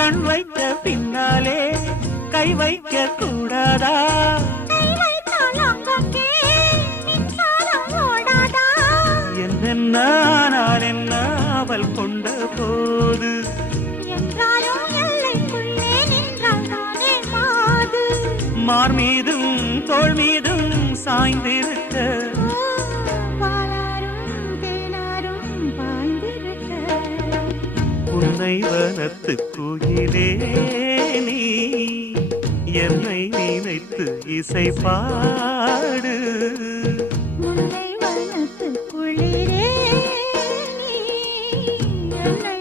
கண் வைத்த பின்னாலே கை வைக்க கூடாதா என்னென்ன நான் என்ன அவள் கொண்ட போது? மார் மீதும் தோள் மீதும் சாய்ந்திருக்க உன்னை வனத்து குயிலே நீ என்னை நினைத்து இசை பாடு. உன்னை வனத்து குளிரே என்னை